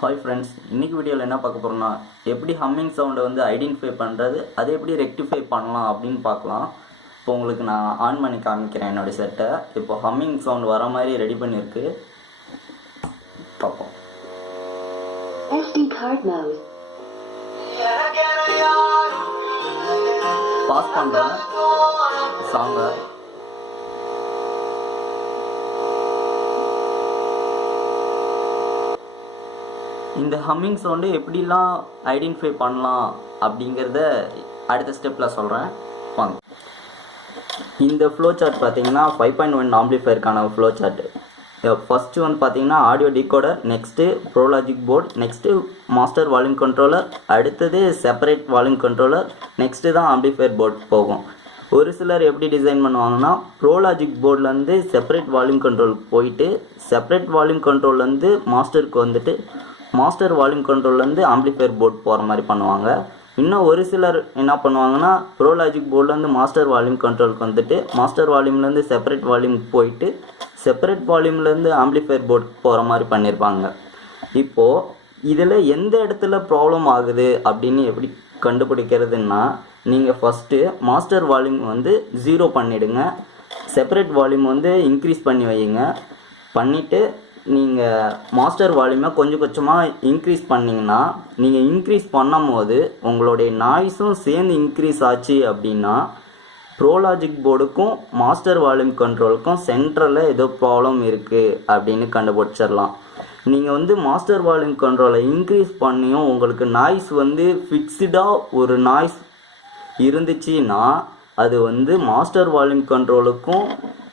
Hi friends, இன்றைக்கி வீடியோவில் என்ன பார்க்க போகிறோம்னா எப்படி ஹம்மிங் சவுண்டை வந்து ஐடென்டிஃபை பண்ணுறது, அதை எப்படி ரெக்டிஃபை பண்ணலாம் அப்படின்னு பார்க்கலாம். இப்போ உங்களுக்கு நான் ஆன் பண்ணி காமிக்கிறேன் என்னோடய செட்டை. இப்போ ஹம்மிங் சவுண்ட் வர மாதிரி ரெடி பண்ணியிருக்கு, பார்ப்போம். பாஸ் பண்ணுறேன் சாங்கை. இந்த ஹம்மிங் சவுண்டு எப்படிலாம் ஐடென்டிஃபை பண்ணலாம் அப்படிங்கிறத அடுத்த ஸ்டெப்பில் சொல்கிறேன் வாங்க. இந்த ஃப்ளோ சார்ட் பார்த்தீங்கன்னா 5.1 ஆம்பிளிஃபயருக்கான ஃப்ளோ சார்ட்டு. ஃபஸ்ட்டு வந்து பார்த்தீங்கன்னா audio decoder, next Pro Logic board, next master volume controller, அடுத்தது செப்பரேட் வால்யூம் கண்ட்ரோலர், நெக்ஸ்ட்டு தான் ஆம்பிளிஃபயர் போர்டு போகும். ஒரு சிலர் எப்படி டிசைன் பண்ணுவாங்கன்னா ப்ரோலாஜிக் போர்ட்லேருந்து செப்பரேட் வால்யூம் கண்ட்ரோலுக்கு போயிட்டு செப்பரேட் வால்யூம் கண்ட்ரோல்லேருந்து மாஸ்டருக்கு வந்துட்டு மாஸ்டர் வால்யூம் கண்ட்ரோல்லேருந்து ஆம்பிளிஃபயர் போர்ட் போகிற மாதிரி பண்ணுவாங்க. இன்னும் ஒரு சிலர் என்ன பண்ணுவாங்கன்னா ப்ரோலாஜிக் போர்ட்லேருந்து மாஸ்டர் வால்யூம் கண்ட்ரோலுக்கு வந்துட்டு மாஸ்டர் வால்யூம்லேருந்து செப்பரேட் வால்யூம் போயிட்டு செப்பரேட் வால்யூம்லேருந்து ஆம்பிளிஃபயர் போர்ட் போகிற மாதிரி பண்ணியிருப்பாங்க. இப்போது இதில் எந்த இடத்துல ப்ராப்ளம் ஆகுது அப்படின்னு எப்படி கண்டுபிடிக்கிறதுன்னா, நீங்கள் ஃபஸ்ட்டு மாஸ்டர் வால்யூம் வந்து 0 பண்ணிவிடுங்க, செப்பரேட் வால்யூம் வந்து இன்க்ரீஸ் பண்ணி வைங்க. பண்ணிவிட்டு நீங்கள் மாஸ்டர் வால்யூமை கொஞ்சம் கொஞ்சமாக இன்க்ரீஸ் பண்ணிங்கன்னா, நீங்கள் இன்க்ரீஸ் பண்ணும் போது உங்களுடைய நாய்ஸும் சேர்ந்து இன்க்ரீஸ் ஆச்சு அப்படின்னா ப்ரோலாஜிக் போர்டுக்கும் மாஸ்டர் வால்யூம் கண்ட்ரோலுக்கும் சென்ட்ரலில் ஏதோ ப்ராப்ளம் இருக்குது அப்படின்னு கண்டுபிடிச்சிடலாம். நீங்கள் வந்து மாஸ்டர் வால்யூம் கண்ட்ரோலை இன்க்ரீஸ் பண்ணியும் உங்களுக்கு நாய்ஸ் வந்து ஃபிக்ஸ்டாக ஒரு நாய்ஸ் இருந்துச்சுன்னா அது வந்து மாஸ்டர் வால்யூம் கண்ட்ரோலுக்கும்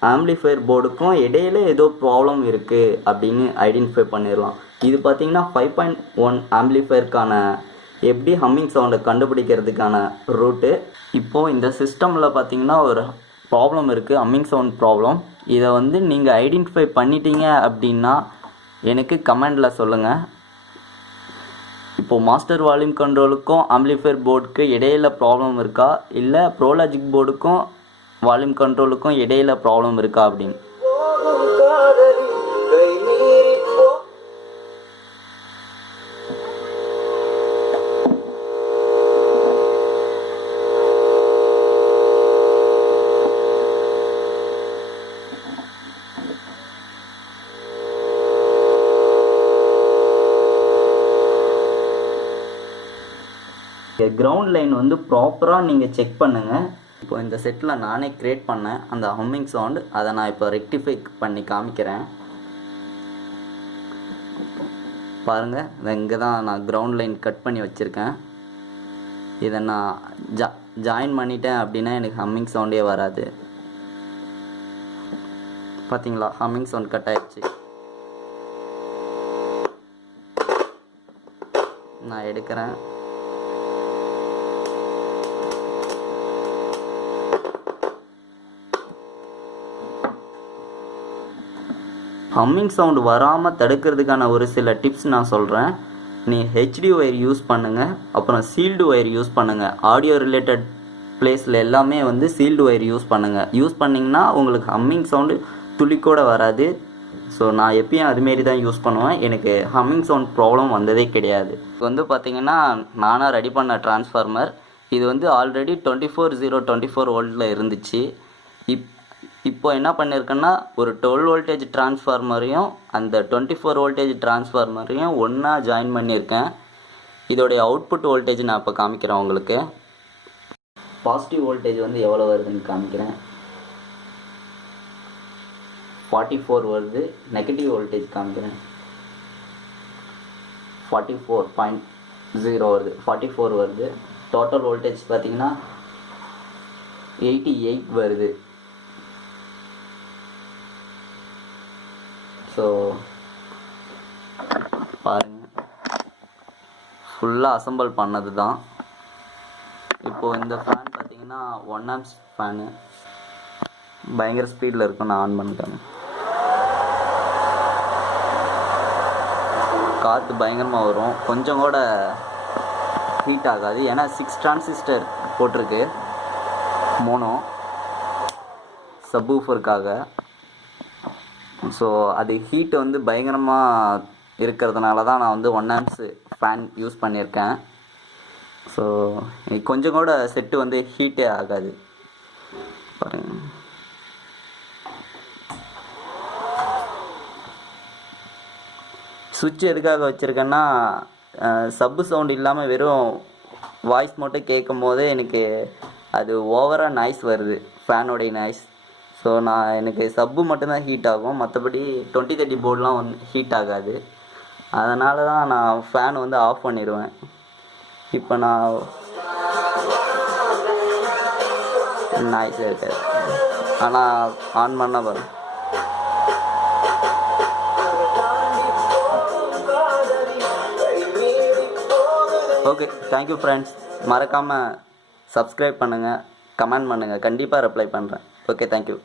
ஆம்பிளிஃபயர் போர்டுக்கும் இடையில ஏதோ ப்ராப்ளம் இருக்குது அப்படின்னு ஐடென்டிஃபை பண்ணிடலாம். இது பார்த்திங்கன்னா 5.1 ஆம்பிளிஃபயருக்கான எப்படி ஹம்மிங் சவுண்டை கண்டுபிடிக்கிறதுக்கான ரூட்டு. இப்போது இந்த சிஸ்டமில் பார்த்திங்கன்னா ஒரு ப்ராப்ளம் இருக்குது, ஹம்மிங் சவுண்ட் ப்ராப்ளம். இதை வந்து நீங்கள் ஐடென்டிஃபை பண்ணிட்டீங்க அப்படின்னா எனக்கு கமெண்டில் சொல்லுங்கள். இப்போது மாஸ்டர் வால்யூம் கண்ட்ரோலுக்கும் ஆம்பிளிஃபயர் போர்டுக்கு இடையில ப்ராப்ளம் இருக்கா, இல்லை ப்ரோலாஜிக் போர்டுக்கும் வால்யூம் கண்ட்ரோலுக்கும் இடையில ப்ராப்ளம் இருக்கா அப்படின்னு. கிரவுண்ட் லைன் வந்து ப்ராப்பராக நீங்கள் செக் பண்ணுங்கள். இப்போ இந்த செட்டில் நானே க்ரியேட் பண்ணேன் அந்த ஹம்மிங் சவுண்டு, அதை நான் இப்போ ரெக்டிஃபை பண்ணி காமிக்கிறேன் பாருங்கள். இங்கே தான் நான் கிரவுண்ட் லைன் கட் பண்ணி வச்சுருக்கேன். இதை நான் ஜாயின் பண்ணிட்டேன் அப்படின்னா எனக்கு ஹம்மிங் சவுண்டே வராது. பார்த்தீங்களா, ஹம்மிங் சவுண்ட் கட் ஆகிடுச்சு. நான் எடுக்கிறேன். ஹம்மிங் சவுண்டு வராமல் தடுக்கிறதுக்கான ஒரு சில டிப்ஸ் நான் சொல்கிறேன். நீ ஹெச்டி ஒயர் யூஸ் பண்ணுங்கள், அப்புறம் சீல்டு ஒயர் யூஸ் பண்ணுங்கள். ஆடியோ ரிலேட்டட் பிளேஸில் எல்லாமே வந்து சீல்டு ஒயர் யூஸ் பண்ணுங்கள். யூஸ் பண்ணிங்கன்னா உங்களுக்கு ஹம்மிங் சவுண்டு துளிக்கூட வராது. ஸோ நான் எப்பயும் அதுமாரி தான் யூஸ் பண்ணுவேன். எனக்கு ஹம்மிங் சவுண்ட் ப்ராப்ளம் வந்ததே கிடையாது. இது வந்து பார்த்திங்கன்னா நானாக ரெடி பண்ண டிரான்ஸ்ஃபார்மர். இது வந்து ஆல்ரெடி 24 வோல்ட்டில் இருந்துச்சு. இப்போ என்ன பண்ணியிருக்கேன்னா ஒரு 12 வோல்டேஜ் டிரான்ஸ்ஃபார்மரையும் அந்த 24 வோல்டேஜ் டிரான்ஸ்ஃபார்மரையும் ஒன்றா ஜாயின் பண்ணியிருக்கேன். இதோடைய அவுட்புட் வோல்டேஜ் நான் இப்போ காமிக்கிறேன் உங்களுக்கு. பாசிட்டிவ் வோல்டேஜ் வந்து எவ்வளோ வருதுன்னு காமிக்கிறேன். 44 வருது. நெகட்டிவ் வோல்டேஜ் காமிக்கிறேன். 44.0 வருது. 44 வருது. டோட்டல் வோல்டேஜ் பார்த்திங்கன்னா 88 வருது. ஸோ பாருங்கள், ஃபுல்லாக அசம்பிள் பண்ணது தான். இப்போது இந்த ஃபேன் பார்த்தீங்கன்னா 1 amps ஃபேனு, பயங்கர ஸ்பீடில் இருக்கும். நான் ஆன் பண்ணிட்டேன். காற்று பயங்கரமாக வரும், கொஞ்சம் கூட ஹீட் ஆகாது. ஏன்னா 6 டிரான்சிஸ்டர் போட்டிருக்கு மோனோ சப்வூஃபருக்காக. ஸோ அது ஹீட்டு வந்து பயங்கரமாக இருக்கிறதுனால தான் நான் வந்து 1 amps ஃபேன் யூஸ் பண்ணியிருக்கேன். ஸோ கொஞ்சம் கூட செட்டு வந்து ஹீட்டே ஆகாது பாருங்க. சுவிட்ச் எதுக்காக வச்சுருக்கேன்னா சப்பு சவுண்ட் இல்லாமல் வெறும் வாய்ஸ் மட்டும் கேட்கும் போதே எனக்கு அது ஓவராக நாய்ஸ் வருது, ஃபேனோடைய நாய்ஸ். ஸோ எனக்கு சப்பு மட்டும்தான் ஹீட் ஆகும், மற்றபடி 2030 போர்டெலாம் வந்து ஹீட் ஆகாது. அதனால தான் நான் ஃபேன் வந்து ஆஃப் பண்ணிடுவேன். இப்போ நான் நாய்ஸ் இருக்காது, ஆனால் ஆன் பண்ண பாருங்க. Okay, thank you friends. மறக்காமல் சப்ஸ்கிரைப் பண்ணுங்கள், கமெண்ட் பண்ணுங்கள், கண்டிப்பாக ரிப்ளை பண்ணுறேன். Okay, thank you.